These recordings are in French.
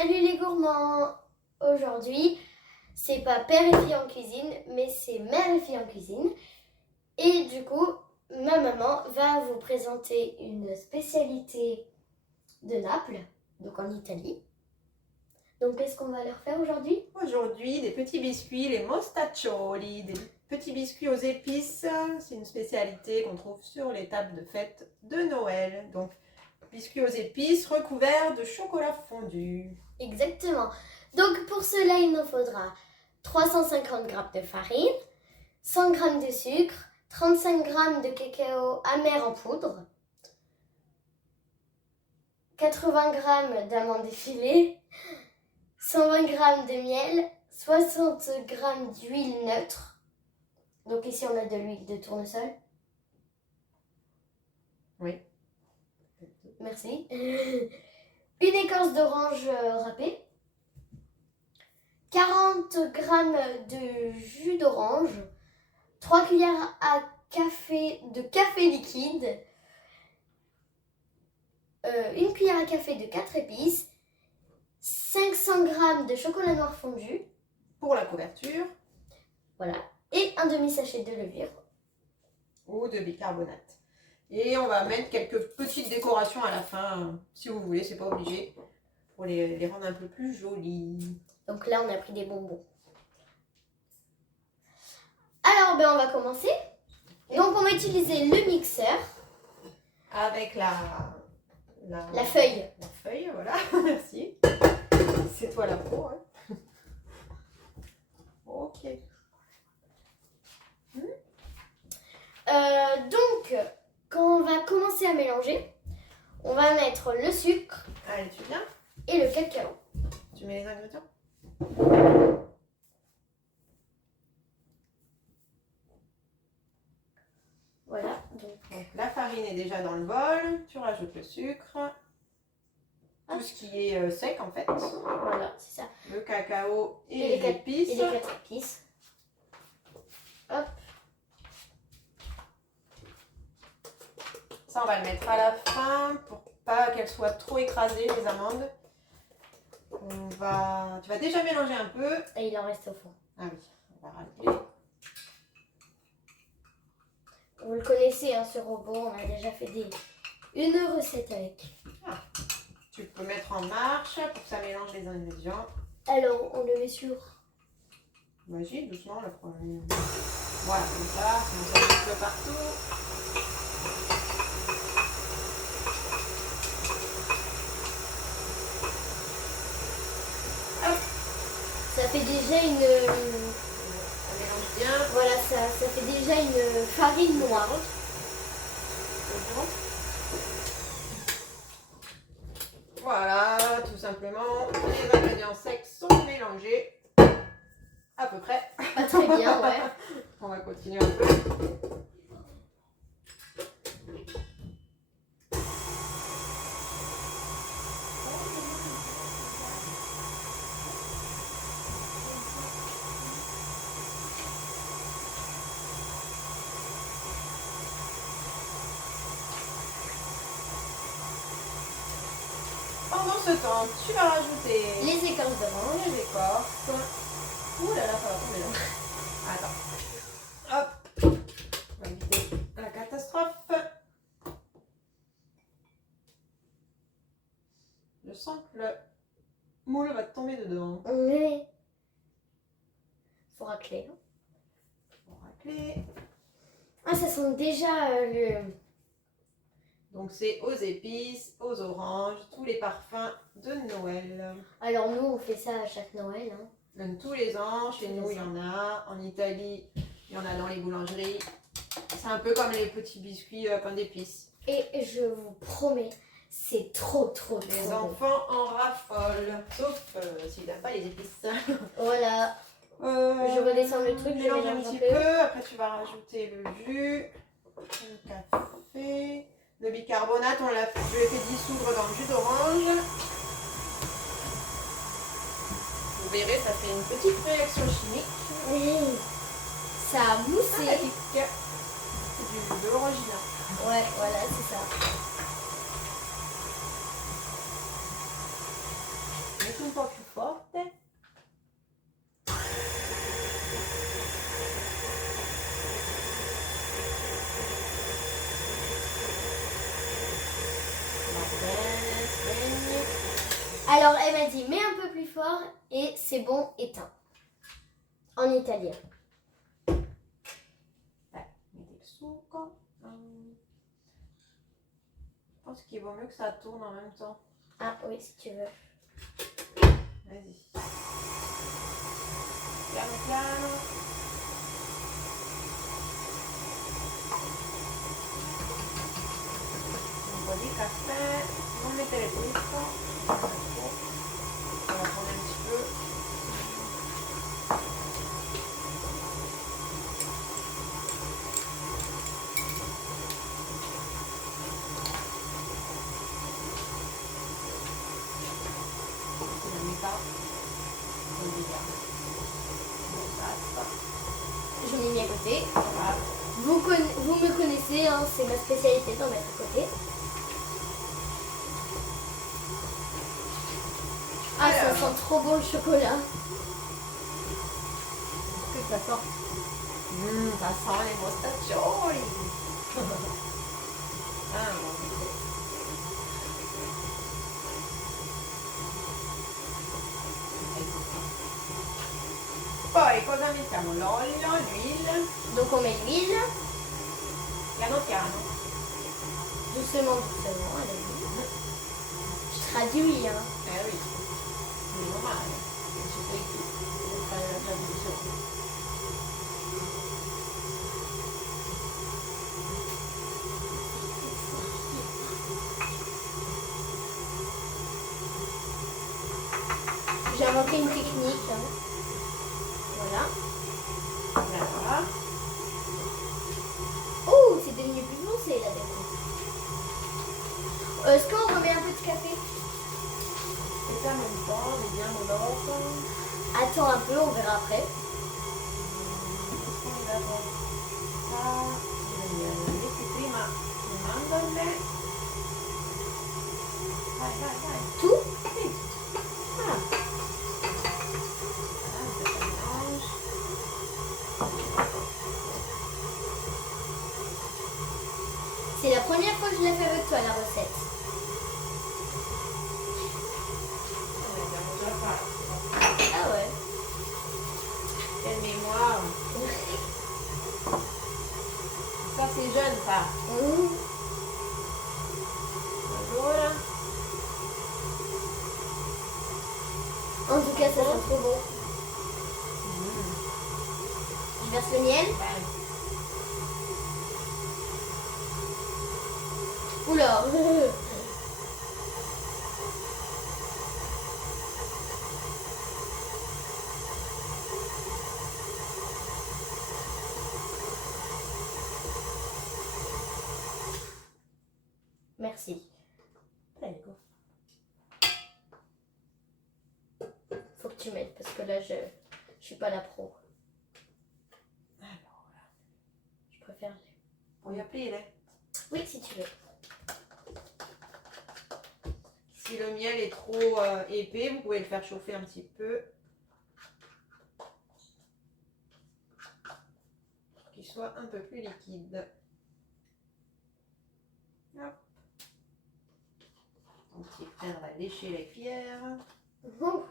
Salut les gourmands! Aujourd'hui, c'est pas père et fille en cuisine, mais c'est mère et fille en cuisine. Et du coup, ma maman va vous présenter une spécialité de Naples, donc en Italie. Donc, qu'est-ce qu'on va leur faire aujourd'hui? Aujourd'hui, des petits biscuits, les mostaccioli, des petits biscuits aux épices. C'est une spécialité qu'on trouve sur les tables de fête de Noël. Donc, biscuits aux épices recouverts de chocolat fondu. Exactement. Donc, pour cela, il nous faudra 350 g de farine, 100 g de sucre, 35 g de cacao amer en poudre, 80 g d'amandes effilées, 120 g de miel, 60 g d'huile neutre. Donc ici, on a de l'huile de tournesol. Oui. Merci. Une écorce d'orange râpée. 40 g de jus d'orange. 3 cuillères à café de café liquide. Une cuillère à café de 4 épices. 500 g de chocolat noir fondu. Pour la couverture. Voilà. Et un demi-sachet de levure. Ou de bicarbonate. Et on va mettre quelques petites décorations à la fin, si vous voulez, c'est pas obligé, pour les rendre un peu plus jolies. Donc là, on a pris des bonbons. Alors, on va commencer. Donc, on va utiliser le mixeur. Avec la feuille. La feuille, voilà, merci. C'est toi la pro, hein. Ok. Donc, quand on va commencer à mélanger, on va mettre le sucre. Allez, tu viens? Et le cacao. Tu mets les ingrédients? Voilà. Donc la farine est déjà dans le bol. Tu rajoutes le sucre. Tout ce qui est sec en fait. Voilà, c'est ça. Le cacao et les épices. épices. Et les 4 épices. Hop. Ça, on va le mettre à la fin pour pas qu'elles soient trop écrasées, les amandes. Tu vas déjà mélanger un peu. Et il en reste au fond. Ah oui, on va rajouter. Vous le connaissez, hein, ce robot. On a déjà fait une recette avec. Ah, tu peux mettre en marche pour que ça mélange les ingrédients. Alors, on le met sur. Vas-y, doucement, la première. Voilà, comme ça boucle partout. Ça fait déjà une... Ça mélange bien. Voilà, ça fait déjà une farine noire. Voilà, tout simplement, les ingrédients secs sont mélangés. À peu près. Pas très bien, ouais. On va continuer un peu. Pendant ce temps, tu vas rajouter les écorces d'orange. les écorces. Ouh là là, ça va tomber là. Attends. Hop. On va éviter la catastrophe. Je sens que le moule va tomber dedans. Oui. Faut racler. On va racler. Ah, ça sent déjà le... Donc c'est aux épices, aux oranges, tous les parfums de Noël. Alors nous, on fait ça à chaque Noël. Hein. Même tous les ans, chez nous il y en a. En Italie, il y en a dans les boulangeries. C'est un peu comme les petits biscuits pain d'épices. Et je vous promets, c'est trop Les bon. enfants en raffolent. Sauf s'ils n'aiment pas les épices. Voilà. Je redescends le truc, je mélange mélange un petit peu. Après tu vas rajouter le jus, le café. Le bicarbonate, je l'ai fait dissoudre dans le jus d'orange. Vous verrez, ça fait une petite réaction chimique. Oui. Ça a moussé. C'est de l'orangina. Ouais, voilà, c'est ça. Mets tout un po' più forte. Va bene, spegni. Alors, elle m'a dit, mets un peu plus fort et c'est bon, éteins. En italien. Metti il succo. Je pense qu'il vaut mieux que ça tourne en même temps. Ah oui, si tu veux. Vas-y. Piano piano. Un po' di caffè. Non mettere tutto. On va prendre un petit peu. La metà. Condividiamo. Basta. Je l'ai mis à côté. Voilà. Vous me connaissez, hein, c'est ma spécialité d'en mettre à côté. Ah, ça Alors. sent trop bon le chocolat. Qu'est-ce que ça sent? Ça sent les mostaccioli. Ah, bon. Poi cosa mettiamo? L'olio, l'huile, Donc on met l'huile, piano piano. doucement, doucement, allez. Je traduis, hein. Oui, meno male, che ci sei tu, per fare la traduzione. J'ai inventé une technique. Hein. Voilà. Brava. Oh, c'est devenu plus foncé là d'un coup. Est-ce qu'on remet un peu de café? Aspettiamo un po', vediamo dopo. Attends un peu, on verra après. Metti prima le mandorle. Vai, vai, vai. Tout? Sì. Ah. C'est la première fois que je l'ai fait avec toi la recette. L'abbiamo già fatto. Ah ouais. Quelle mémoire. Ça c'est jeune ça. Mmh. Allora. En tout cas, ça sent trop bon. Je verse le miel. Bene. Oula. Merci. Prego. Faut que tu m'aides parce que là, je suis pas la pro. Allora. Je préfère les... Puoi aprire? Oui, si tu veux. Si le miel est trop épais, vous pouvez le faire chauffer un petit peu. Pour qu'il soit un peu plus liquide. Hop. Mon petit frère va lécher les cuillères. Ouh.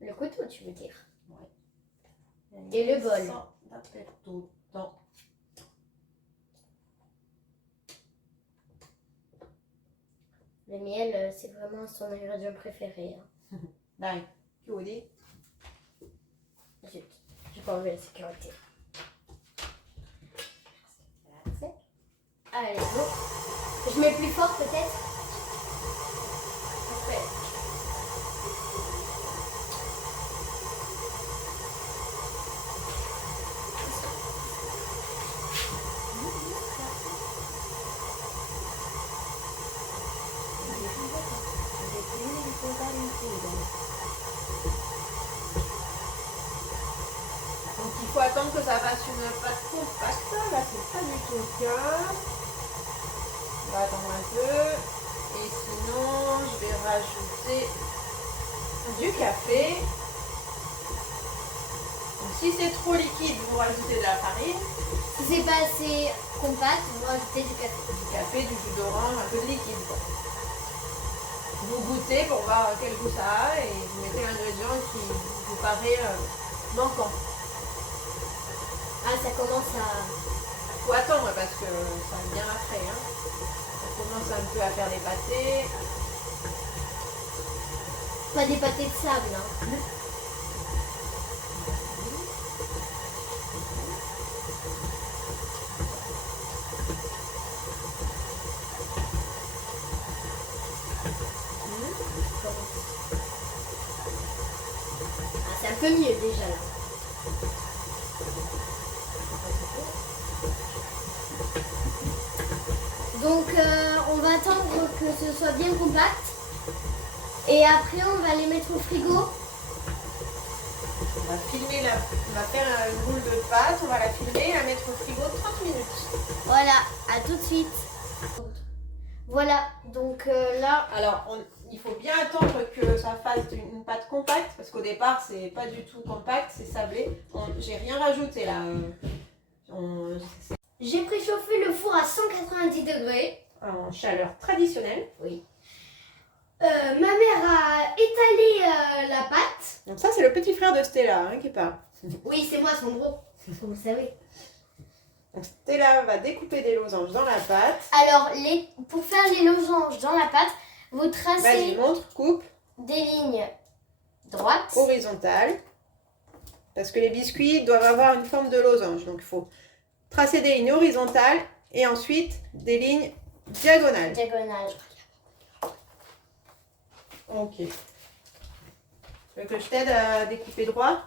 Le couteau, tu veux dire. Ouais. Et le bol. Dappertutto. Le miel, c'est vraiment son ingrédient préféré. Hein. Dai, chiudi. Zut, j'ai pas enlevé la sécurité. Grazie. Allez, bon. Je mets plus fort peut-être. Aspetta. Donc il faut attendre que ça fasse une pâte compacte. Là c'est pas du tout le cas. On va attendre un peu. Et sinon je vais rajouter du café. Donc, si c'est trop liquide, vous rajoutez de la farine, Si c'est pas assez compact, vous rajoutez du café. du café, du jus d'orange, un peu de liquide, quoi. Vous goûtez pour voir quel goût ça a et vous mettez l'ingrédient qui vous paraît manquant. Ah, ça commence à... Faut attendre parce que ça va bien après. Hein. Ça commence un peu à faire des pâtés. Pas des pâtés de sable, hein. Ah, c'est un peu mieux déjà là. Donc on va attendre que ce soit bien compact. Et après on va les mettre au frigo. On va filmer on va faire une boule de pâte, on va la filmer et la mettre au frigo 30 minutes. Voilà, à tout de suite. Voilà, donc là, Alors il faut bien attendre que ça fasse une pâte compacte parce qu'au départ c'est pas du tout compact, c'est sablé. J'ai rien rajouté là. j'ai préchauffé le four à 190 degrés. En chaleur traditionnelle. Oui. Ma mère a étalé la pâte. Donc ça c'est le petit frère de Stella hein, qui parle. Oui, c'est moi, son gros, comme vous savez. Donc Stella va découper des losanges dans la pâte. Alors, pour faire les losanges dans la pâte, vous Vas-y, tracez montre, coupe. des lignes droites. Horizontales. Parce que les biscuits doivent avoir une forme de losange. Donc il faut tracer des lignes horizontales et ensuite des lignes diagonales. Diagonale. Ok. Tu veux que je t'aide à découper droit?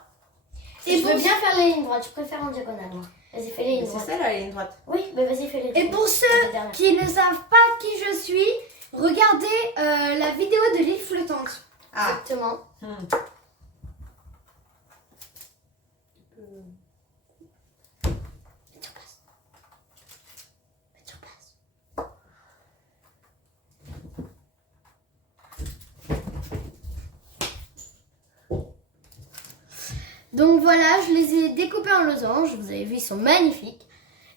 Et je veux bien faire les lignes droites, je préfère en diagonale. Moi. Vas-y, fais les lignes C'est droites. ça la ligne droite. Oui, mais vas-y, fais les lignes Et pour ceux qui ne savent pas qui je suis, regardez la vidéo de l'île flottante. Ah. Exactement. Donc voilà, je les ai découpés en losanges. Vous avez vu, ils sont magnifiques.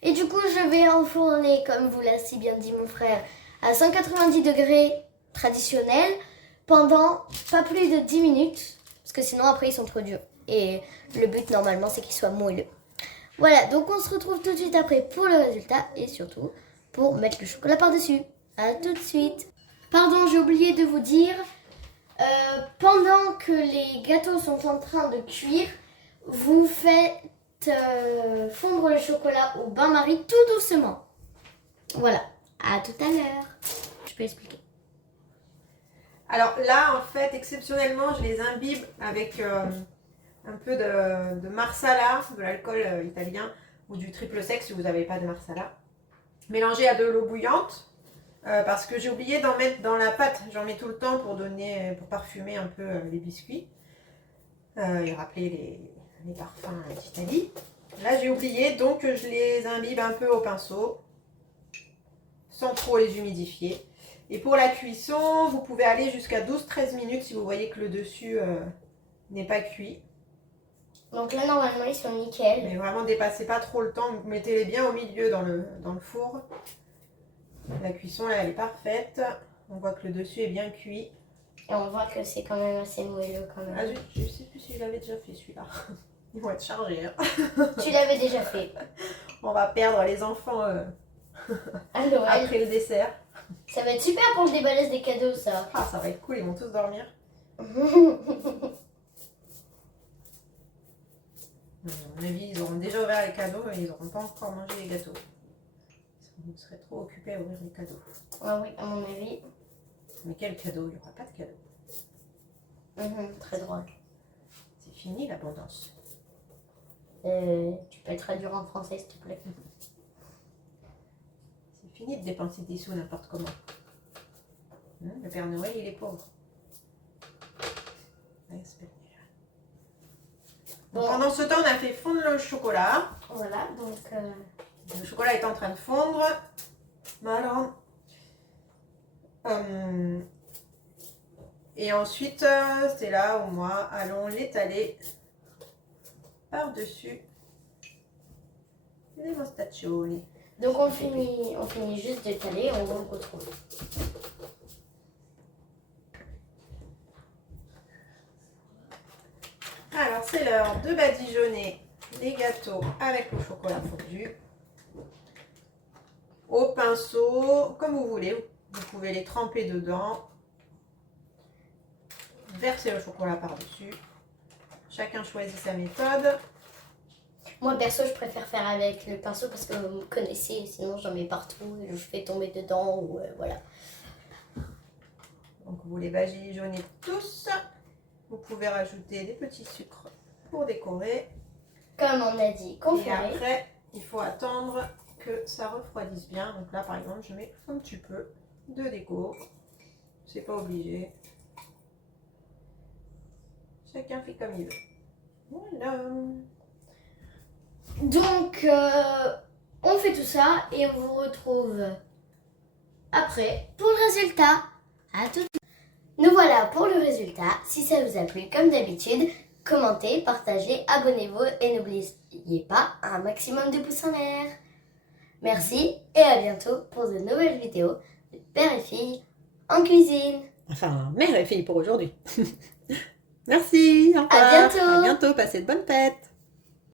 Et du coup, je vais enfourner, comme vous l'a si bien dit mon frère, à 190 degrés traditionnel pendant pas plus de 10 minutes. Parce que sinon, après, ils sont trop durs. Et le but, normalement, c'est qu'ils soient moelleux. Voilà, donc on se retrouve tout de suite après pour le résultat. Et surtout, pour mettre le chocolat par-dessus. À tout de suite. Pardon, j'ai oublié de vous dire, pendant que les gâteaux sont en train de cuire, vous faites fondre le chocolat au bain-marie tout doucement. Voilà, à tout à l'heure. Je peux expliquer. Alors là, en fait, exceptionnellement, je les imbibe avec un peu de marsala, de l'alcool italien, ou du triple sec si vous n'avez pas de marsala. Mélangé à de l'eau bouillante, parce que j'ai oublié d'en mettre dans la pâte. J'en mets tout le temps pour parfumer un peu les biscuits et rappeler les parfums d'Italie. Là, j'ai oublié, donc je les imbibe un peu au pinceau, sans trop les humidifier. Et pour la cuisson, vous pouvez aller jusqu'à 12-13 minutes si vous voyez que le dessus n'est pas cuit. Donc là, normalement, ils sont nickel. Mais vraiment, dépassez pas trop le temps. Vous mettez-les bien au milieu dans le four. La cuisson, là, elle est parfaite. On voit que le dessus est bien cuit. Et on voit que c'est quand même assez moelleux quand même. Ah, je sais plus si je l'avais déjà fait celui-là. Ils vont être chargés. Hein. Tu l'avais déjà fait. On va perdre les enfants À Noël. après le dessert. Ça va être super pour le déballage des cadeaux, ça. Ah, ça va être cool, ils vont tous dormir. À mon avis, ils auront déjà ouvert les cadeaux, mais ils n'auront pas encore mangé les gâteaux. Ils seraient trop occupés à ouvrir les cadeaux. Ah oui, à mon avis. Mais quel cadeau? Il n'y aura pas de cadeau. Très drôle. C'est fini l'abondance. Tu peux le traduire en français, s'il te plaît. C'est fini de dépenser des sous n'importe comment. Le Père Noël, il est pauvre. Ouais, c'est bien. Donc, pendant ce temps, on a fait fondre le chocolat. Voilà, donc... Le chocolat est en train de fondre. Et ensuite, c'est là où moi, allons l'étaler par-dessus les mostaccioli. Donc on finit juste d'étaler, on va le retrouver. Alors, c'est l'heure de badigeonner les gâteaux avec le chocolat fondu. Au pinceau, comme vous voulez, vous pouvez les tremper dedans. Verser le chocolat par-dessus. Chacun choisit sa méthode. Moi perso je préfère faire avec le pinceau parce que vous me connaissez, sinon j'en mets partout et je fais tomber dedans ou voilà. Donc vous les badigeonnez tous. Vous pouvez rajouter des petits sucres pour décorer. Comme on a dit, qu'on Et ferait. après, il faut attendre que ça refroidisse bien. Donc là, par exemple, je mets un petit peu de déco. C'est pas obligé. Chacun fait comme il veut. Voilà. Donc on fait tout ça et on vous retrouve après pour le résultat. À tout. Nous voilà pour le résultat. Si ça vous a plu, comme d'habitude, commentez, partagez, abonnez-vous et n'oubliez pas un maximum de pouces en l'air. Merci et à bientôt pour de nouvelles vidéos de père et fille en cuisine. Enfin, mère et fille pour aujourd'hui. Merci. Au revoir. À bientôt. À bientôt. Passez de bonnes fêtes.